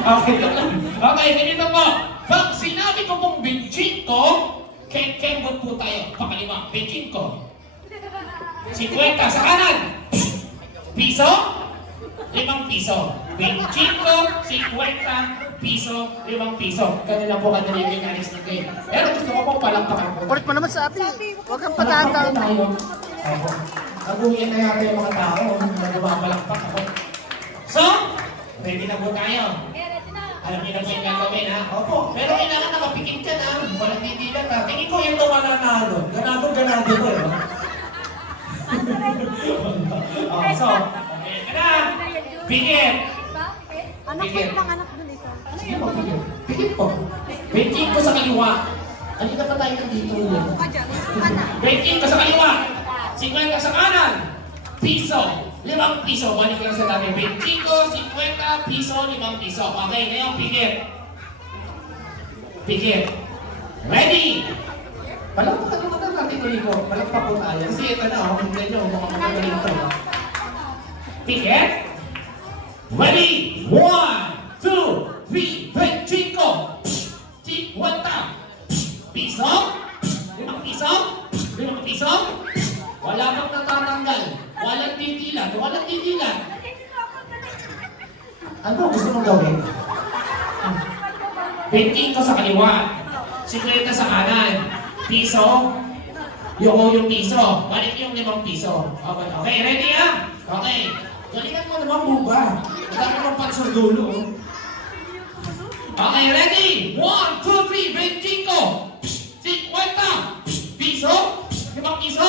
Okay, okay, ganito po. Pag sinabi ko pong 25, kembot po tayo. Pakaliwa, 25. 50 sa kanan. Piso, 5 piso. 25, 50 piso, 5 piso. Ganun lang po kadali yung mechanics ng game. Pero gusto ko pong palakpakan po. Kulit mo naman sa api. Huwag kang patanda. Naguhiyan na yata yung mga tao. Nagpapalakpak ako. So, ready na po tayo. Alam niyo na po yung gagawin, ha? Opo. Pero kailangan nakapikit ka na. Walang titilan, ha? Tingin ko yung tumananado. Ganado ko, eh. Okay, so, okay ka na. Pikit. Anak ko lang anak dun ito. Sige po, pikit. Pikit po. Pikit ko sa kaliwa. Kanina pa tayo nandito. Pikit ko sa kaliwa. 50 sa kanan. Piso. 5 piso. Balik lang sa dami. 25, 50 piso, 5 piso. Okay, ngayon pikit. Pikit. Ready? Palakpakan nyo ka natin ulit ko. Palakpak po tayo. Kasi ito na, hindi nyo, mga magaling ito. Pikit. Ready? 1, 2, 3, 25. 50 piso. 5 piso. 5 piso. Wala pang natatanggal. Walang titilan. Walang titilan. Ano gusto mong gawin? 20 ko sa kaliwa. 50 sa kanan. Piso. Yung piso. Balik yung 5 piso. Okay, okay. Ready ha? Okay. Galingan mo naman buba. Madami mong pansurdulo. Okay, ready? 1, 2, 3, 25. 50 piso. 5 piso.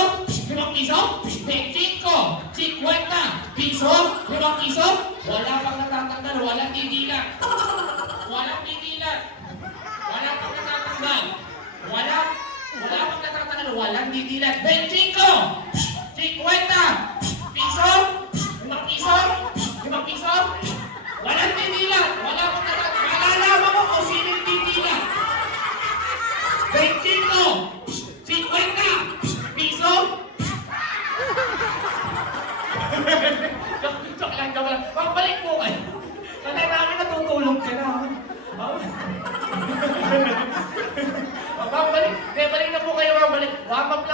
5 piso. 25. 50 piso. 5 piso. Wala pang natatanggal. Walang titilan.